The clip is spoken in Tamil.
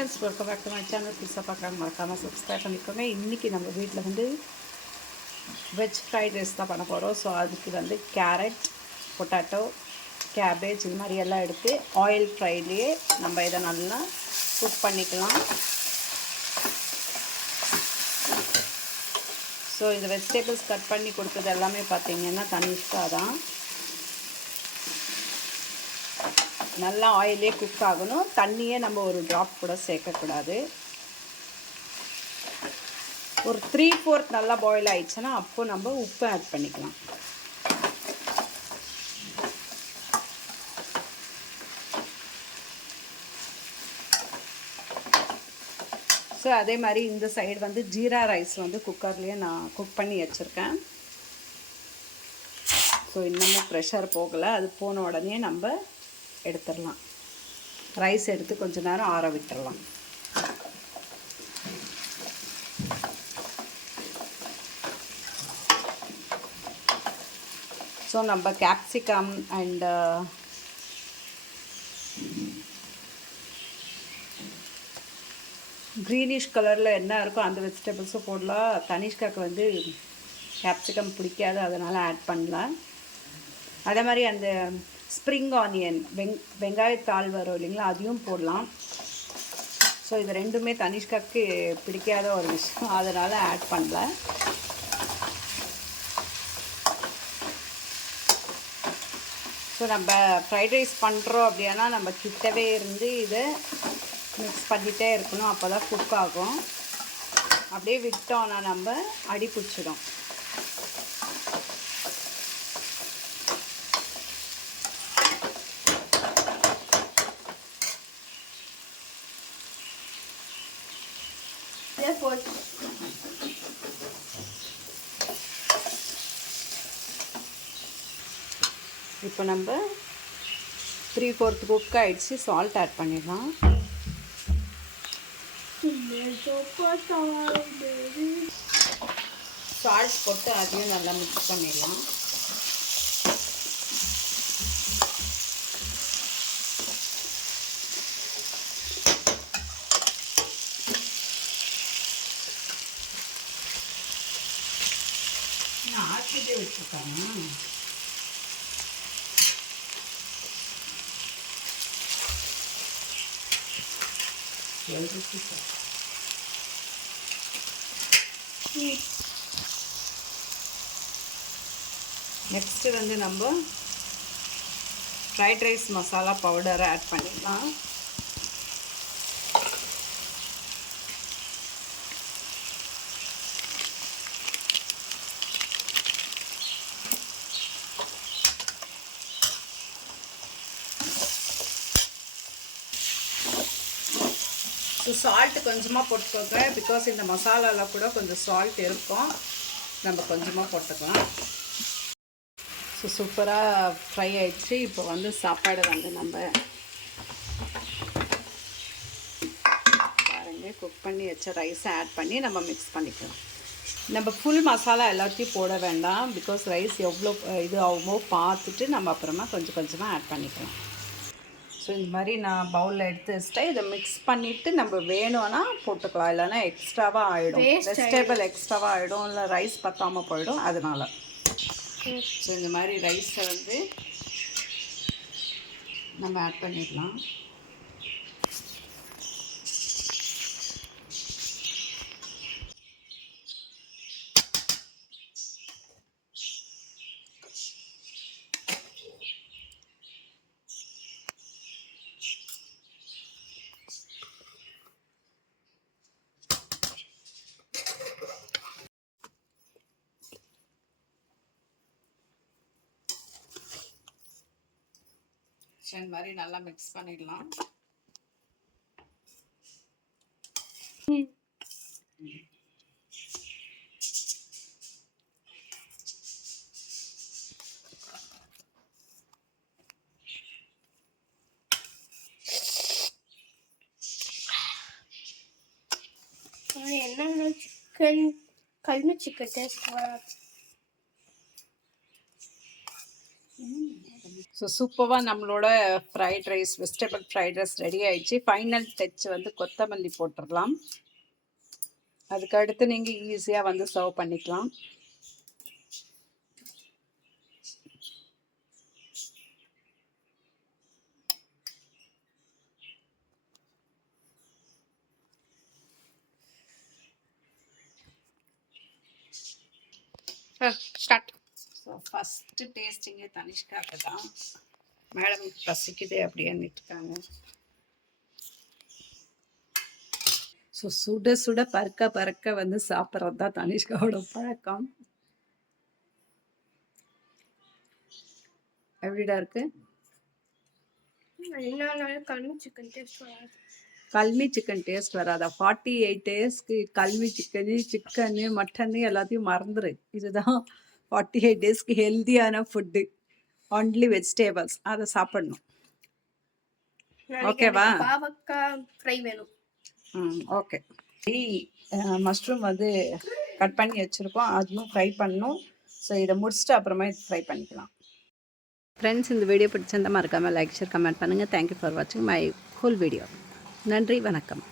Friends welcome back to my channel புதுசாக பார்க்குறாங்க மறக்காமல் சப்ஸ்கிரைப் பண்ணிக்கோங்க. இன்றைக்கி நம்ம வீட்டில் வந்து வெஜ் ஃப்ரைட் ரைஸ் தான் பண்ண போகிறோம் ஸோ அதுக்கு வந்து கேரட் பொட்டாட்டோ கேபேஜ் இது மாதிரி எல்லாம் எடுத்து ஆயில் ஃப்ரைலேயே நம்ம இதை நல்லா குக் பண்ணிக்கலாம். ஸோ இந்த வெஜிடபிள்ஸ் கட் பண்ணி கொடுத்தது எல்லாமே பார்த்தீங்கன்னா தனிஷ்கா தான். நல்லா ஆயிலே குக் ஆகணும். தண்ணியே நம்ம ஒரு ட்ராப் கூட சேர்க்கக்கூடாது ஒரு த்ரீ ஃபோர்த் நல்லா பாயில் ஆயிடுச்சுன்னா அப்போ நம்ம உப்பு ஆட் பண்ணிக்கலாம். ஸோ அதே மாதிரி இந்த சைடு வந்து ஜீரா ரைஸ் வந்து குக்கர்லேயே நான் குக் பண்ணி வச்சுருக்கேன். ஸோ இன்னமும் ப்ரெஷர் போகலை. அது போன உடனே நம்ம எடுத்துடலாம். ரைஸ் எடுத்து கொஞ்ச நேரம் ஆற விட்டுடலாம். ஸோ நம்ம கேப்சிகம் அண்ட் க்ரீனிஷ் கலரில் என்ன இருக்கோ அந்த வெஜிடபிள்ஸும் போடலாம். தனிஷ்காக்கு வந்து கேப்சிகம் பிடிக்காது அதனால் ஆட் பண்ணலாம். அதே மாதிரி அந்த ஸ்ப்ரிங் ஆனியன் வெங் வெங்காயத்தாள் வரும் இல்லைங்களா அதையும் போடலாம். ஸோ இது ரெண்டுமே தனிஷ்காக்கு பிடிக்காத ஒரு விஷயம். அதனால் ஆட் பண்ணல. ஸோ நம்ம ஃப்ரைட் ரைஸ் பண்ணுறோம் அப்படின்னா நம்ம கிட்டவே இருந்து இதை மிக்ஸ் பண்ணிகிட்டே இருக்கணும். அப்போ தான் குக் ஆகும். அப்படியே விட்டோன்னா நம்ம அடி பிடிச்சிடும். போட்டு. இப்போ நம்ம த்ரீ ஃபோர்த் குக் ஆகிடுச்சு சால்ட் ஆட் பண்ணிடலாம். சால்ட் போட்டு அதையும் நல்லா மிக்ஸ் பண்ணிடலாம். ஆக்கிட்டே வச்சுருக்காங்க. நெக்ஸ்ட்டு வந்து நம்ம ஃப்ரைட் ரைஸ் மசாலா பவுடரை ஆட் பண்ணிடலாம். ஸோ சால்ட்டு கொஞ்சமாக போட்டுக்கோங்க. பிகாஸ் இந்த மசாலாவில் கூட கொஞ்சம் சால்ட் இருக்கும். நம்ம கொஞ்சமாக போட்டுக்கலாம். ஸோ சூப்பராக ஃப்ரை ஆயிடுச்சு. இப்போ வந்து சாப்பாடு வந்து நம்ம பாருங்கள் குக் பண்ணி வச்ச ரைஸை ஆட் பண்ணி நம்ம மிக்ஸ் பண்ணிக்கலாம். நம்ம ஃபுல் மசாலா எல்லாத்தையும் போட வேண்டாம். பிகாஸ் ரைஸ் எவ்வளோ இது ஆகுமோ பார்த்துட்டு நம்ம அப்புறமா கொஞ்சம் கொஞ்சமாக ஆட் பண்ணிக்கலாம். ஸோ இந்த மாதிரி நான் பவுலில் எடுத்து வச்சுட்டு இதை மிக்ஸ் பண்ணிவிட்டு நம்ம வேணும்னா போட்டுக்கலாம். இல்லைன்னா எக்ஸ்ட்ராவாக ஆகிடும் வெஜிடபிள் எக்ஸ்ட்ராவாக ஆகிடும் இல்லை ரைஸ் பத்தாமல் போயிடும். அதனால். ஸோ இந்த மாதிரி ரைஸை வந்து நம்ம ஆட் பண்ணிடலாம். ஸோ மாதிரி நல்லா மிக்ஸ் பண்ணிடலாம். என்ன சிக்கன் கல்மி சிக்கன் டேஸ்ட் வராது. ஸோ சூப்பராக நம்மளோட fried rice vegetable fried rice ready ஆயிடுச்சு. ஃபைனல் டச் வந்து கொத்தமல்லி போட்டுடலாம். அதுக்கு அடுத்து நீங்கள் ஈஸியாக வந்து சர்வ் பண்ணிக்கலாம். ஸ்டார்ட் ஸோ ஃபஸ்ட்டு டேஸ்டிங்கே தனிஷ்காக்கு தான். மேடம் பசிக்குது அப்படின்னு இருக்காங்க ஸோ சுட சுட பறக்க பறக்க வந்து சாப்பிட்றது தான் தனிஷ்காவோட பழக்கம். எப்படிடா இருக்கு? கல்வி சிக்கன் டேஸ்ட் வராது. கல்மி சிக்கன் டேஸ்ட் வராதா? ஃபார்ட்டி எயிட் டேஸ்க்கு கல்மி சிக்கனு சிக்கனு மட்டனு எல்லாத்தையும் மறந்துரு. இதுதான் ஃபார்ட்டி எயிட் டேஸ்க்கு ஹெல்த்தியான ஃபுட்டு ஒன்லி வெஜிடேபிள்ஸ் அதை சாப்பிடணும். ஓகேவா? பாவக்காய் ஃப்ரை வேணும். ம் ஓகே மஷ்ரூம் வந்து கட் பண்ணி வச்சுருக்கோம். அதுவும் ஃப்ரை பண்ணணும். ஸோ இதை முடிச்சுட்டு அப்புறமா இது ஃப்ரை பண்ணிக்கலாம். ஃப்ரெண்ட்ஸ் இந்த வீடியோ பிடிச்சிருந்தா மறக்காமல் லைக் ஷேர் கமெண்ட் பண்ணுங்கள் தேங்க்யூ ஃபார் வாட்சிங் மை ஹோல் வீடியோ நன்றி வணக்கம்.